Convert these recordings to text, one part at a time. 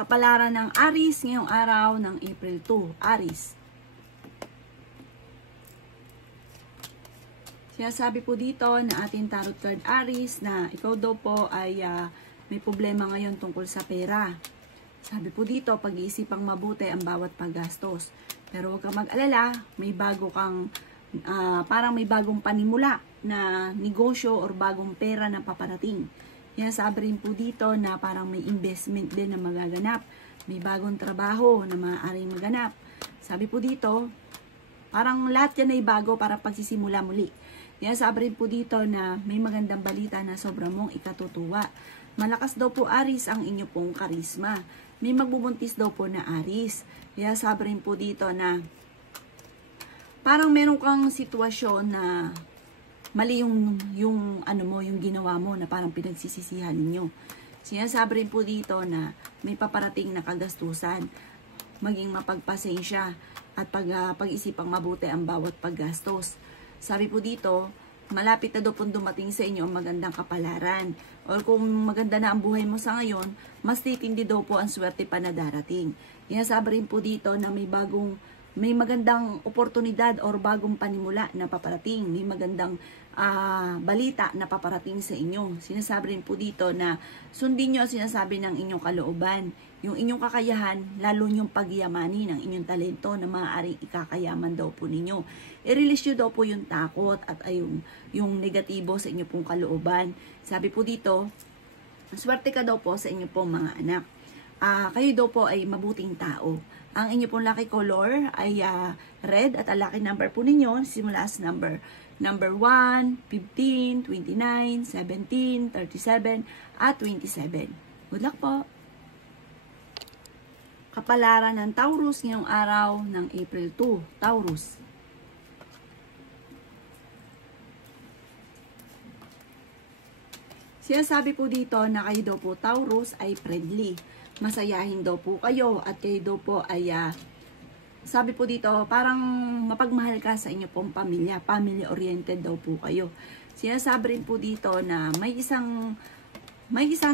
Kapalaran ng Aries ngayong araw ng April 2. Aries. Sinasabi po dito na ating tarot card Aries na ikaw daw po ay may problema ngayon tungkol sa pera. Sabi po dito, pag-iisipang mabuti ang bawat paggastos. Pero huwag kang mag-alala, may bago kang, parang may bagong panimula na negosyo or bagong pera na paparating. Sinasabi rin po dito na parang may investment din na magaganap. May bagong trabaho na maaaring maganap. Sabi po dito, parang lahat yan ay bago para pagsisimula muli. Sinasabi rin po dito na may magandang balita na sobrang mong ikatutuwa. Malakas daw po Aries ang inyo pong karisma. May magbubuntis daw po na Aries. Sinasabi rin po dito na parang meron kang sitwasyon na mali yung ginawa mo na parang pinagsisisihan ninyo. Sinasabi rin po dito na may paparating na kagastusan. Maging mapagpasensya at pag-isipang mabuti ang bawat paggastos. Sabi po dito, malapit na daw po dumating sa inyo ang magandang kapalaran. O kung maganda na ang buhay mo sa ngayon, mas titindi daw po ang swerte pa na darating. Sinasabi rin po dito na may magandang oportunidad or bagong panimula na paparating. May magandang balita na paparating sa inyo. Sinasabi rin po dito na sundin nyo ang sinasabi ng inyong kalooban. Yung inyong kakayahan, lalo yung pagyamanin ng inyong talento na maaaring ikakayaman daw po ninyo. I-release nyo daw po yung takot at yung negatibo sa inyo pong kalooban. Sabi po dito, swerte ka daw po sa inyo pong mga anak. Kayo daw po ay mabuting tao. Ang inyo pong lucky color ay red at ang lucky number po ninyo simula sa number 1, 15, 29, 17, 37, at 27. Good luck po! Kapalaran ng Taurus ngayong araw ng April 2. Taurus. Sinasabi po dito na kayo daw po Taurus ay friendly. Masayahin daw po kayo at kayo daw po ay sabi po dito parang mapagmahal ka sa inyo pong pamilya. Family oriented daw po kayo. Sinasabi rin po dito na may isang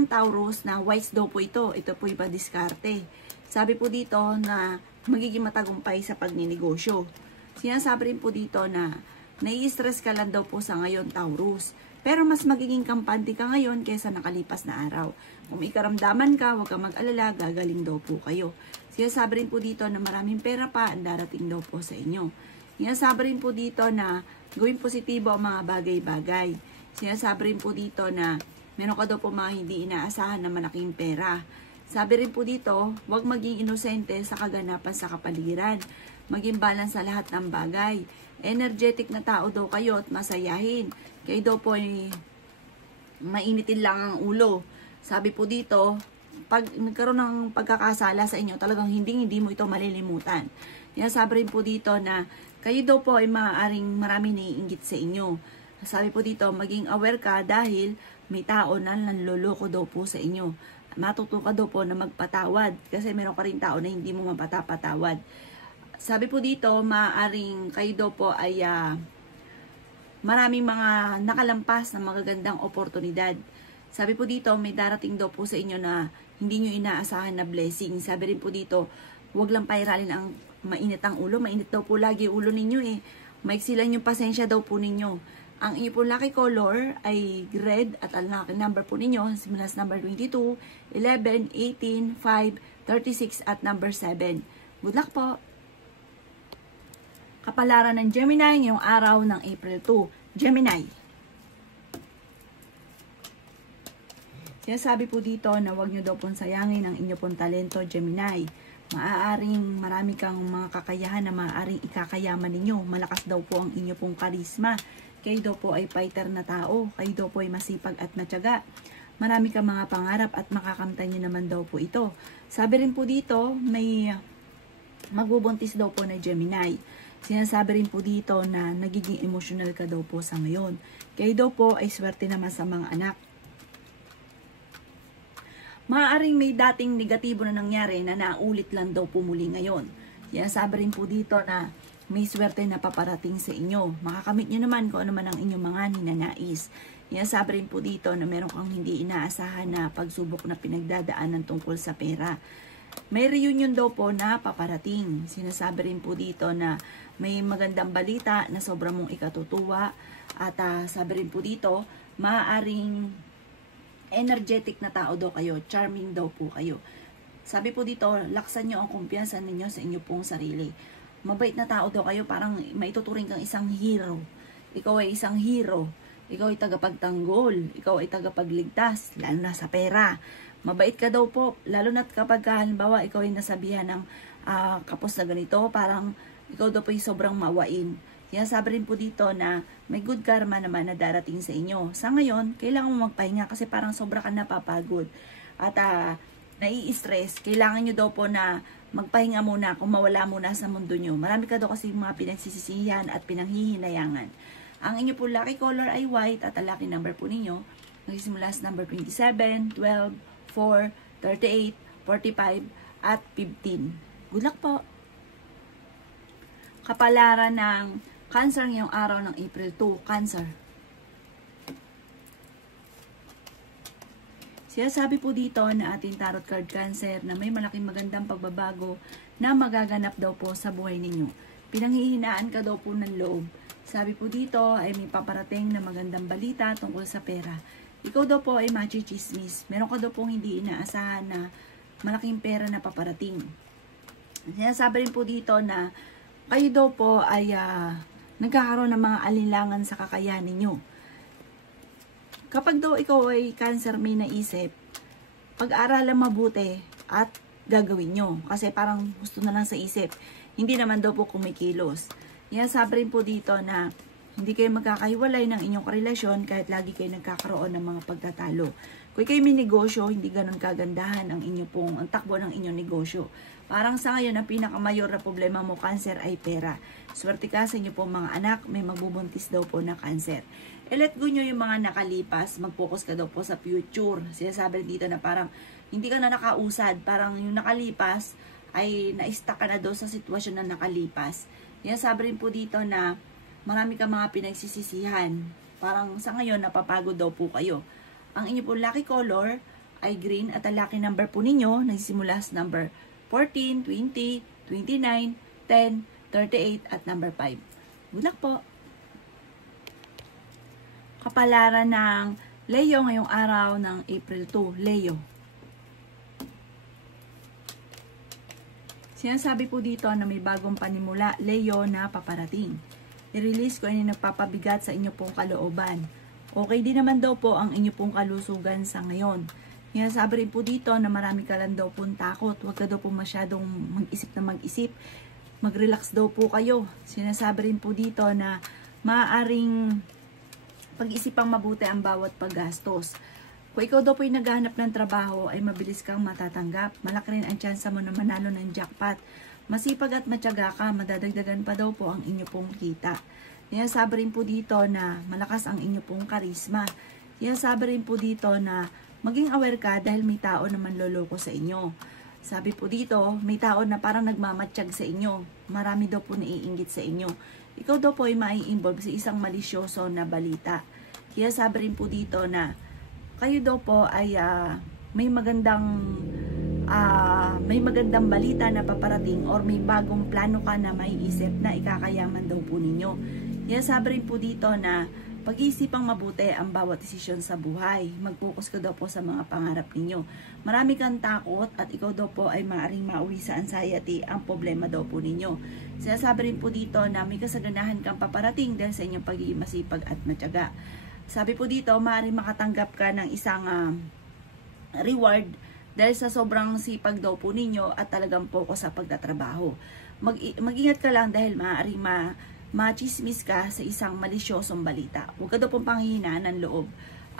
Taurus na wise daw po ito. Ito po iba diskarte. Sabi po dito na magiging matagumpay sa pagninegosyo. Sinasabi rin po dito na nai-stress ka lang daw po sa ngayon, Taurus. Pero mas magiging kampante ka ngayon kaysa nakalipas na araw. Kung may karamdaman ka, huwag kang mag-alala, gagaling daw po kayo. Sinasabi rin po dito na maraming pera pa ang darating daw po sa inyo. Sinasabi rin po dito na gawing positibo ang mga bagay-bagay. Sinasabi rin po dito na meron ka daw po mga hindi inaasahan na malaking pera. Sabi rin po dito, huwag maging inosente sa kaganapan sa kapaligiran. Maging balance sa lahat ng bagay. Energetic na tao daw kayo at masayahin. Kayo daw po ay mainitin lang ang ulo. Sabi po dito, pag nagkaroon ng pagkakasala sa inyo, talagang hindi mo ito malilimutan. Sabi rin po dito na kayo daw po ay maaaring marami naiinggit sa inyo. Sabi po dito, maging aware ka dahil may tao na nanloloko daw po sa inyo. Matuto ka daw po na magpatawad kasi meron ka rin tao na hindi mo mapatapatawad. Sabi po dito, maaaring kayo daw po ay maraming mga nakalampas na magagandang oportunidad. Sabi po dito, may darating daw po sa inyo na hindi nyo inaasahan na blessing. Sabi rin po dito, huwag lang pairalin ang mainit ang ulo. Mainit daw po lagi ulo ninyo eh. Maiksilan yung pasensya daw po ninyo. Ang inyo po lucky color ay red at ang lucky number po ninyo simula sa number 22, 11, 18, 5, 36 at number 7. Good luck po! Kapalaran ng Gemini ngayong araw ng April 2. Gemini. Sinasabi po dito na huwag nyo daw pong sayangin ang inyo pong talento, Gemini. Maaaring marami kang mga kakayahan na maaaring ikakayaman ninyo. Malakas daw po ang inyo pong karisma. Kayo daw po ay fighter na tao. Kayo daw po ay masipag at matyaga. Marami kang mga pangarap at makakamtan nyo naman daw po ito. Sabi rin po dito, may magbubuntis daw po na Gemini. Sinasabi rin po dito na nagiging emotional ka daw po sa ngayon. Kayo daw po ay swerte naman sa mga anak. Maaaring may dating negatibo na nangyari na naulit lang daw po muli ngayon. Sinasabi rin po dito na may swerte na paparating sa inyo. Makakamit nyo naman kung ano man ang inyong mga ninanais. Sinasabi rin po dito na meron kang hindi inaasahan na pagsubok na pinagdadaanan tungkol sa pera. May reunion daw po na paparating. Sinasabi rin po dito na may magandang balita na sobrang mong ikatutuwa. At sabi rin po dito, maaaring energetic na tao daw kayo. Charming daw po kayo. Sabi po dito, laksan nyo ang kumpiyansa ninyo sa inyo pong sarili. Mabait na tao daw kayo, parang maituturing kang isang hero. Ikaw ay isang hero. Ikaw ay tagapagtanggol. Ikaw ay tagapagligtas, lalo na sa pera. Mabait ka daw po, lalo na kapag halimbawa ikaw ay nasabihan ng kapos na ganito, parang ikaw daw po ay sobrang mawain. Kaya sabi rin po dito na may good karma naman na darating sa inyo. Sa ngayon, kailangan mo magpahinga kasi parang sobra ka napapagod. At nai-stress, kailangan nyo daw po na magpahinga muna kung mawala muna sa mundo nyo. Marami ka daw kasi mga pinagsisisihan at pinanghihinayangan. Ang inyo po lucky color ay white at ang lucky number po ninyo nagsisimula sa number 27, 12, 4, 38, 45, at 15. Good luck po! Kapalaran ng Cancer ngayong araw ng April 2, Cancer. Sinasabi po dito na ating tarot card Cancer na may malaking magandang pagbabago na magaganap daw po sa buhay ninyo. Pinanghihinaan ka daw po ng loob. Sabi po dito ay may paparating na magandang balita tungkol sa pera. Ikaw daw po ay machichismis. Meron ka daw pong hindi inaasahan na malaking pera na paparating. Sinasabi rin po dito na kayo daw po ay nagkakaroon ng mga alinlangan sa kakayahan ninyo. Kapag daw ikaw ay Cancer may naisip, pag-aralan mabuti at gagawin nyo. Kasi parang gusto na lang sa isip. Hindi naman daw po kumikilos. Sabi rin po dito na hindi kayo magkakahiwalay ng inyong karelasyon kahit lagi kayo nagkakaroon ng mga pagtatalo. Kung kayo may negosyo, hindi ganun kagandahan ang takbo ng inyong negosyo. Parang sa ngayon, ang pinakamayor na problema mo, Cancer, ay pera. Swerte ka sa inyo pong mga anak, may magbubuntis daw po na Cancer. Let go nyo yung mga nakalipas, mag-focus ka daw po sa future. Sinasabi dito na parang hindi ka na nakausad, parang yung nakalipas ay na-stuck ka na daw sa sitwasyon na nakalipas. Sabi rin po dito na marami ka mga pinagsisisihan. Parang sa ngayon, napapagod daw po kayo. Ang inyo po lucky color ay green at ang lucky number po ninyo nagsisimula sa number 14, 20, 29, 10, 38 at number 5. Good luck po! Kapalaran ng Leo ngayong araw ng April 2. Leo. Sinasabi po dito na may bagong panimula, Leo, na paparating. I-release ko yung nagpapabigat sa inyo pong kalooban. Okay din naman daw po ang inyo pong kalusugan sa ngayon. Sinasabi rin po dito na marami ka lang daw pong takot. Huwag ka daw po masyadong mag-isip na mag-isip. Mag-relax daw po kayo. Sinasabi rin po dito na maaaring pag-isipang mabuti ang bawat paggastos. Kung ikaw daw po yung naghahanap ng trabaho, ay mabilis kang matatanggap. Malaki rin ang tsansa mo na manalo ng jackpot. Masipag at matyaga ka, madadagdagan pa daw po ang inyo pong kita. Sinasabi rin po dito na malakas ang inyo pong karisma. Sinasabi rin po dito na maging aware ka dahil may tao na manloloko sa inyo. Sabi po dito, may tao na parang nagmamatsyag sa inyo. Marami daw po naiinggit sa inyo. Ikaw daw po ay mai-involve sa isang malisyoso na balita. Kaya sabi rin po dito na kayo daw po ay may magandang balita na paparating or may bagong plano ka na maiisip na ikakayaman daw po ninyo. Kaya sabi rin po dito na pag-iisipang mabuti ang bawat desisyon sa buhay. Mag-focus ka daw po sa mga pangarap ninyo. Marami kang takot at ikaw daw po ay maaaring mauwi sa anxiety ang problema daw po ninyo. Sinasabi rin po dito na may kasaganahan kang paparating dahil sa inyong pagiging masipag at matyaga. Sabi po dito, maaaring makatanggap ka ng isang reward dahil sa sobrang sipag daw po ninyo at talagang focus sa pagtatrabaho. Mag-ingat ka lang dahil maaaring machismis ka sa isang malisyosong balita. Huwag ka daw pong panghihinaan ng loob.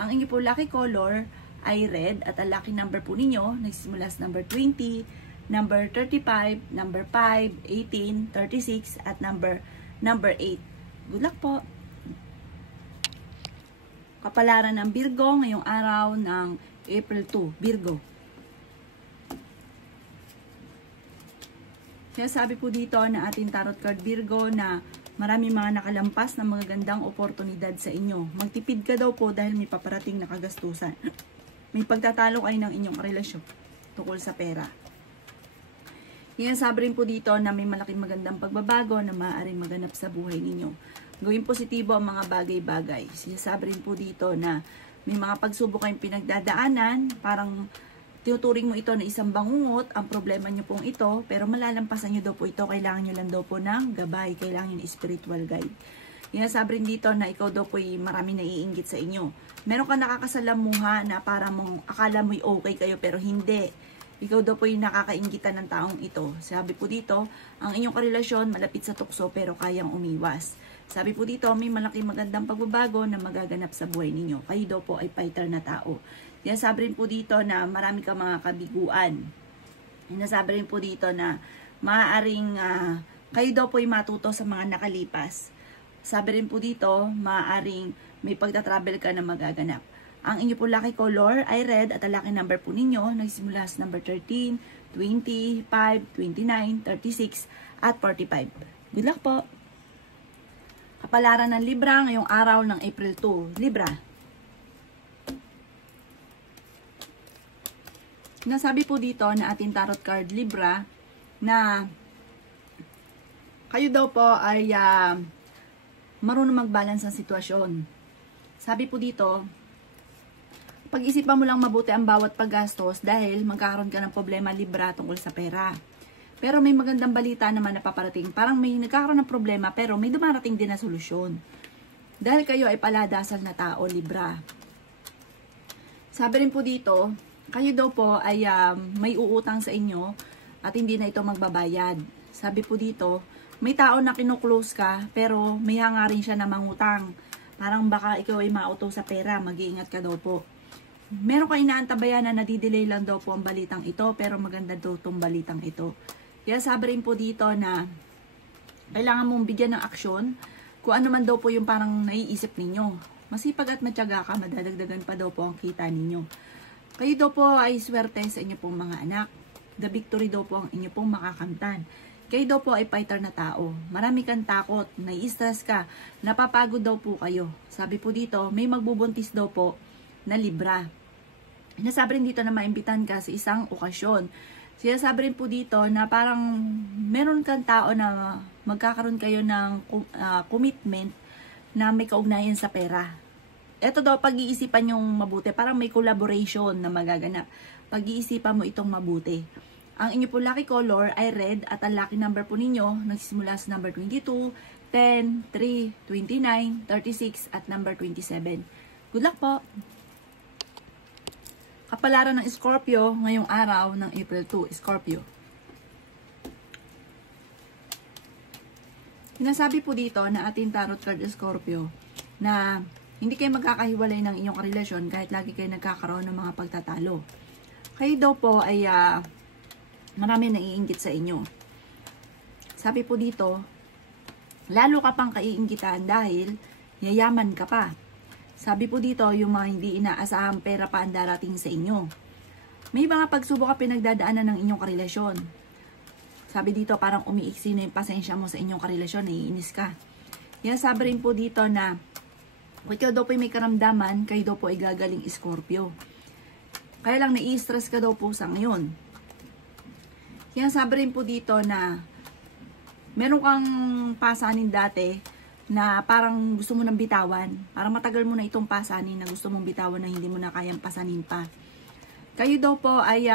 Ang inyo po lucky color ay red at ang lucky number po ninyo nagsimula sa number 20, number 35, number 5, 18, 36 at number 8. Good luck po! Kapalaran ng Virgo ngayong araw ng April 2. Virgo. Kaya sabi po dito na ating tarot card Virgo na marami mga nakalampas na magagandang oportunidad sa inyo. Magtipid ka daw po dahil may paparating na kagastusan. May pagtatalo kayo ng inyong relasyon tungkol sa pera. Sinasabi rin po dito na may malaking magandang pagbabago na maaaring maganap sa buhay ninyo. Gawing positibo ang mga bagay-bagay. Sinasabi rin po dito na may mga pagsubok kayong pinagdadaanan, parang tinuturing mo ito na isang bangungot, ang problema nyo pong ito, pero malalampasan nyo daw po ito, kailangan nyo lang daw po ng gabay, kailangan nyo ng spiritual guide. Sinasabi rin dito na ikaw daw po marami naiinggit sa inyo. Meron ka nakakasalamuha na parang akala mo'y okay kayo pero hindi. Ikaw daw po yung nakakainggitan ng taong ito. Sabi po dito, ang inyong karelasyon malapit sa tukso pero kayang umiwas. Sabi po dito, may malaking magandang pagbabago na magaganap sa buhay ninyo. Kayo daw po ay fighter na tao. Sabi rin po dito na marami kang mga kabiguan. Sabi rin po dito na maaaring kayo daw po ay matuto sa mga nakalipas. Sabi rin po dito, maaaring may pagta-travel ka na magaganap. Ang inyo po lucky color ay red at ang lucky number po ninyo nagsimula sa number 13, 20, 5, 29, 36 at 45. Good luck po! Kapalaran ng Libra ngayong araw ng April 2. Libra. Nasabi po dito na ating tarot card Libra na kayo daw po ay marunong mag-balance ang sitwasyon. Sabi po dito, pag-isipan mo lang mabuti ang bawat paggastos dahil magkakaroon ka ng problema Libra tungkol sa pera. Pero may magandang balita naman na paparating. Parang may nagkakaroon ng problema pero may dumarating din na solusyon. Dahil kayo ay paladasal na tao Libra. Sabi rin po dito, kayo daw po ay may uutang sa inyo at hindi na ito magbabayad. Sabi po dito, may tao na kinuklose ka pero may hangarin siya na mangutang. Parang baka ikaw ay mauto sa pera, mag-iingat ka daw po. Meron kayo inaantabayan na nadidelay lang daw po ang balitang ito, pero maganda daw itong balitang ito. Kaya sabi rin po dito na kailangan mong bigyan ng aksyon kung ano man daw po yung parang naiisip ninyo. Masipag at matyaga ka, madadagdagan pa daw po ang kita ninyo. Kayo daw po ay swerte sa inyo pong mga anak. The victory daw po ang inyo pong makakamtan. Kayo daw po ay fighter na tao. Marami kang takot, nai-stress ka, napapagod daw po kayo. Sabi po dito, may magbubuntis daw po na Libra. Nasabi rin dito na maimbitan ka sa isang okasyon. Sinasabi rin po dito na parang meron kang tao na magkakaroon kayo ng commitment na may kaugnayan sa pera. Ito daw, pag-iisipan yung mabuti. Parang may collaboration na magaganap. Pag-iisipan mo itong mabuti. Ang inyo po lucky color ay red at ang lucky number po ninyo nagsisimula sa number 22, 10, 3, 29, 36 at number 27. Good luck po! Kapalaran ng Scorpio ngayong araw ng April 2, Scorpio. Sinasabi po dito na ating tarot card Scorpio na hindi kayo magkakahiwalay ng inyong karelasyon kahit lagi kayo nagkakaroon ng mga pagtatalo. Kayo daw po ay marami naiinggit sa inyo. Sabi po dito, lalo ka pang kaiinggitan dahil yayaman ka pa. Sabi po dito, yung mga hindi inaasahang pera pa ang darating sa inyo. May mga pagsubok ka pinagdadaanan ng inyong karelasyon. Sabi dito, parang umiiksi na yung pasensya mo sa inyong karelasyon, naiinis ka. Yan, sabi rin po dito na kung ikaw daw po may karamdaman, kayo daw po ay gagaling Scorpio. Kaya lang nai-stress ka daw po sa ngayon. Yan, sabi rin po dito na meron kang pasanin dati na parang gusto mo nang bitawan. Parang matagal mo na itong pasanin na gusto mong bitawan na hindi mo na kayang pasanin pa. Kayo daw po ay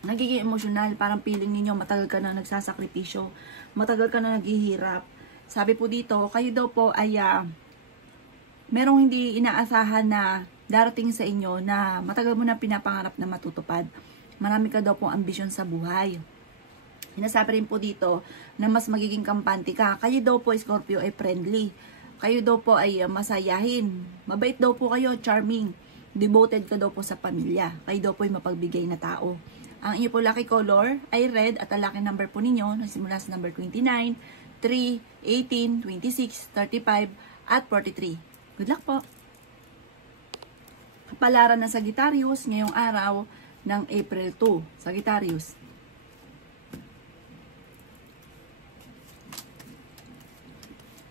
nagiging emosyonal. Parang feeling ninyo matagal ka na nagsasakripisyo. Matagal ka na naghihirap. Sabi po dito, kayo daw po ay merong hindi inaasahan na darating sa inyo na matagal mo na pinapangarap na matutupad. Marami ka daw pong ambisyon sa buhay. Sinasabi rin po dito na mas magiging kampante ka. Kayo daw po, Scorpio, ay friendly. Kayo daw po ay masayahin. Mabait daw po kayo, charming. Devoted ka daw po sa pamilya. Kayo daw po ay mapagbigay na tao. Ang inyo po lucky color ay red at ang lucky number po ninyo nagsimula sa number 29, 3, 18, 26, 35 at 43. Good luck po! Kapalaran ng Sagittarius ngayong araw ng April 2. Sagittarius.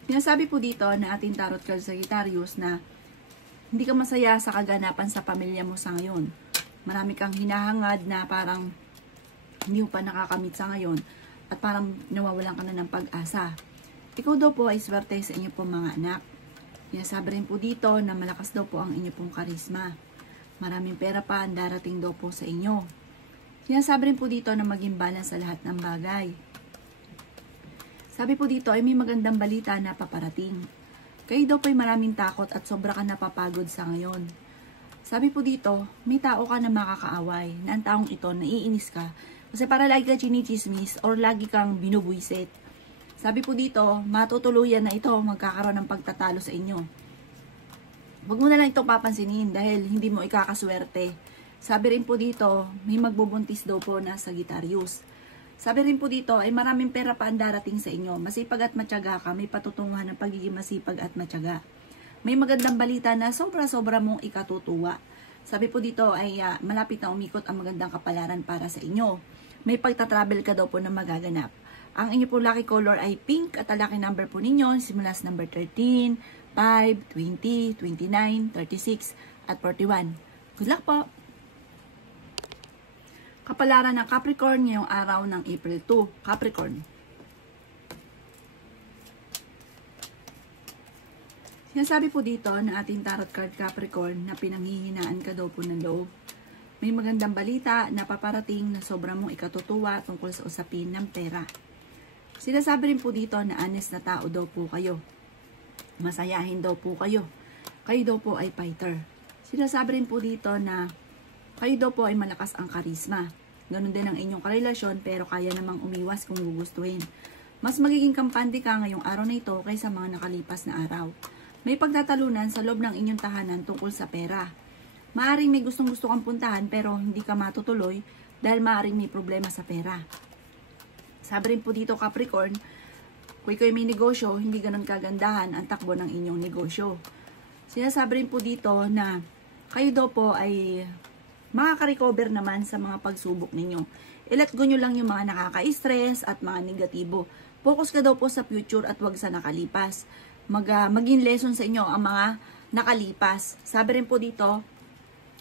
Sinasabi po dito na ating tarot card Sagittarius na hindi ka masaya sa kaganapan sa pamilya mo sa ngayon. Marami kang hinahangad na parang hindi mo pa nakakamit sa ngayon at parang nawawalan ka na ng pag-asa. Ikaw daw po ay swerte sa inyo pong mga anak. Sabi rin po dito na malakas daw po ang inyo pong karisma. Maraming pera pa ang darating daw po sa inyo. Sabi rin po dito na maging balance sa lahat ng bagay. Sabi po dito ay may magandang balita na paparating. Kayo daw po ay maraming takot at sobra ka napapagod sa ngayon. Sabi po dito, may tao ka na makakaaway, na ang taong ito naiinis ka kasi para lagi ka chinichismis or lagi kang binubuisit. Sabi po dito, matutuluyan na ito magkakaroon ng pagtatalo sa inyo. Huwag mo na lang itong papansinin dahil hindi mo ikakaswerte. Sabi rin po dito, may magbubuntis daw po na Sagittarius. Sabi rin po dito, ay maraming pera pa ang darating sa inyo. Masipag at matyaga ka, may patutunguhan ng pagiging masipag at matyaga. May magandang balita na sobra-sobra mong ikatutuwa. Sabi po dito ay malapit na umikot ang magandang kapalaran para sa inyo. May pagta-travel ka daw po na magaganap. Ang inyo po lucky color ay pink at ang lucky number po ninyo simula sa number 13, 5, 20, 29, 36 at 41. Good luck po! Kapalaran ng Capricorn ngayong araw ng April 2. Capricorn. Sinasabi po dito na ating tarot card Capricorn na pinanghihinaan ka daw po ng loob. May magandang balita na paparating na sobra mong ikatutuwa tungkol sa usapin ng pera. Sinasabi rin po dito na honest na tao daw po kayo. Masayahin daw po kayo. Kayo daw po ay fighter. Sinasabi rin po dito na kayo daw po ay malakas ang karisma. Ganon din ang inyong karelasyon pero kaya namang umiwas kung gugustuhin. Mas magiging kampante ka ngayong araw na ito kaysa mga nakalipas na araw. May pagtatalunan sa loob ng inyong tahanan tungkol sa pera. Maaring may gustong-gusto kang puntahan pero hindi ka matutuloy dahil maaring may problema sa pera. Sabi rin po dito Capricorn, kung kayo may negosyo, hindi ganun kagandahan ang takbo ng inyong negosyo. Sinasabi rin po dito na kayo daw po ay makaka-recover naman sa mga pagsubok ninyo. I-let go nyo lang yung mga nakaka-stress at mga negatibo. Focus ka daw po sa future at wag sa nakalipas. Maging lesson sa inyo ang mga nakalipas. Sabi rin po dito,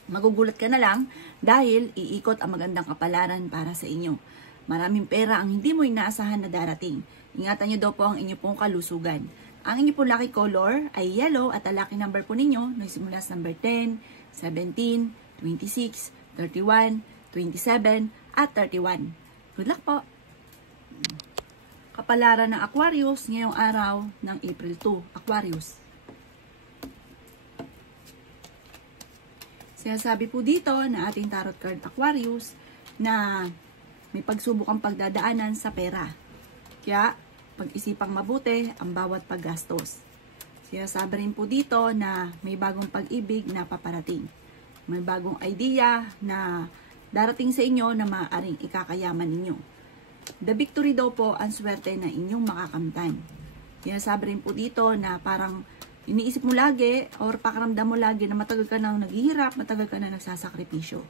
magugulat ka na lang dahil iikot ang magandang kapalaran para sa inyo. Maraming pera ang hindi mo inaasahan na darating. Ingatan nyo daw po ang inyo pong kalusugan. Ang inyo pong lucky color ay yellow at ang lucky number po ninyo nagsimula sa number 10, 17, 26, 31, 27, at 31. Good luck po! Kapalaran ng Aquarius ngayong araw ng April 2. Aquarius. Sinasabi po dito na ating tarot card Aquarius na may pagsubok ang pagdadaanan sa pera. Kaya, pag-isipang mabuti ang bawat paggastos. Sinasabi rin po dito na may bagong pag-ibig na paparating. May bagong idea na darating sa inyo na maaaring ikakayaman ninyo. The victory daw po ang swerte na inyong makakamtan. Sinasabi rin po dito na parang iniisip mo lagi or pakiramdam mo lagi na matagal ka nang naghihirap, matagal ka na nagsasakripisyo.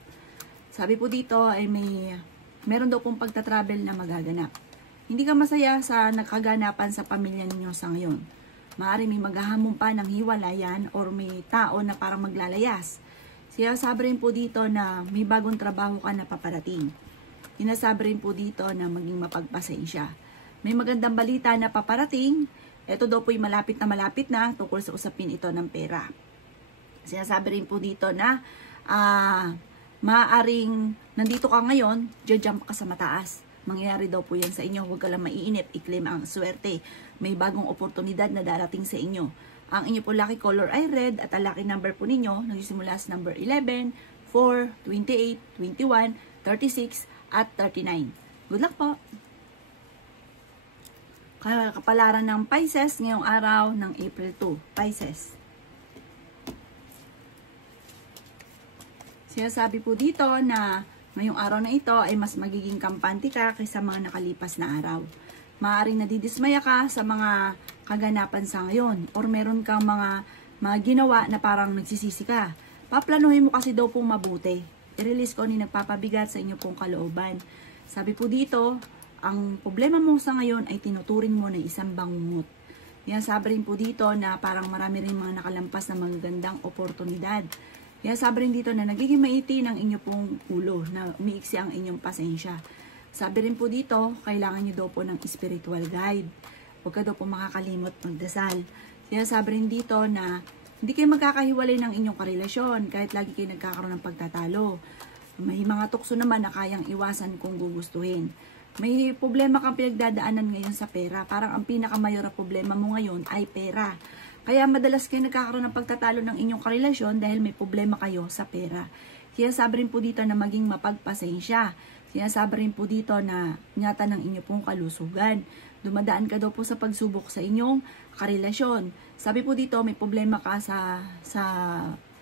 Sabi po dito ay meron daw pong pagta-travel na magaganap. Hindi ka masaya sa nakaganapan sa pamilya ninyo sa ngayon. Maaari may maghahamon pa ng hiwalayan or may tao na parang maglalayas. Sinasabi rin po dito na may bagong trabaho ka na paparating. Sinasabi rin po dito na maging mapagpasensya. May magandang balita na paparating. Ito daw po'y malapit na tungkol sa usapin ito ng pera. Sinasabi rin po dito na maaaring nandito ka ngayon, jump ka sa mataas. Mangyayari daw po yan sa inyo. Huwag ka lang maiinip, i-claim ang swerte. May bagong oportunidad na darating sa inyo. Ang inyo po lucky color ay red at ang lucky number po ninyo nagsisimula sa number 11, 4, 28, 21, 36 at 39. Good luck po! Kapalaran ng Pisces ngayong araw ng April 2. Pisces. Sinasabi po dito na ngayong araw na ito ay mas magiging kampante ka kaysa mga nakalipas na araw. Maaaring nadidismaya ka sa mga kaganapan sa ngayon or meron kang mga ginawa na parang nagsisisi ka. Paplanuhin mo kasi daw pong mabuti. I-release ko ni nagpapabigat sa inyo pong kalooban. Sabi po dito, ang problema mo sa ngayon ay tinuturing mo na isang bangungot. Yan, sabi rin po dito na parang marami rin mga nakalampas na magagandang oportunidad. Yan, sabi rin dito na nagiging maiti ng inyo pong ulo, na umiiksi ang inyong pasensya. Sabi rin po dito, kailangan nyo daw po ng spiritual guide. Huwag ka daw po makakalimot magdasal. Sinasabi rin dito na hindi kayo magkakahiwalay ng inyong karelasyon kahit lagi kayo nagkakaroon ng pagtatalo. May mga tukso naman na kayang iwasan kung gugustuhin. May problema kang pinagdadaanan ngayon sa pera. Parang ang pinakamayor na problema mo ngayon ay pera. Kaya madalas kayo nagkakaroon ng pagtatalo ng inyong karelasyon dahil may problema kayo sa pera. Sinasabi rin po dito na maging mapagpasensya. Sinasabi rin po dito na ingatan ng inyo pong kalusugan. Dumadaan ka daw po sa pagsubok sa inyong karelasyon. Sabi po dito may problema ka sa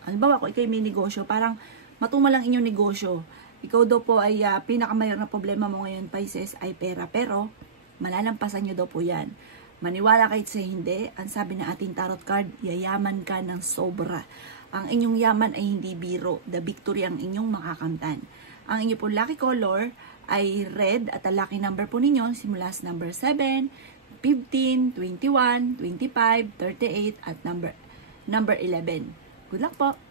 halimbawa kung ikay may negosyo, parang matumal lang inyong negosyo. Ikaw daw po ay pinakamayor na problema mo ngayon, Pisces, ay pera. Pero, malalampasan nyo daw po yan. Maniwala kahit sa hindi, ang sabi ng ating tarot card, yayaman ka ng sobra. Ang inyong yaman ay hindi biro. The victory ang inyong makakamtan. Ang inyong po lucky color ay red at ang lucky number po ninyo simula sa number 7, 15, 21, 25, 38 at number 11. Good luck po!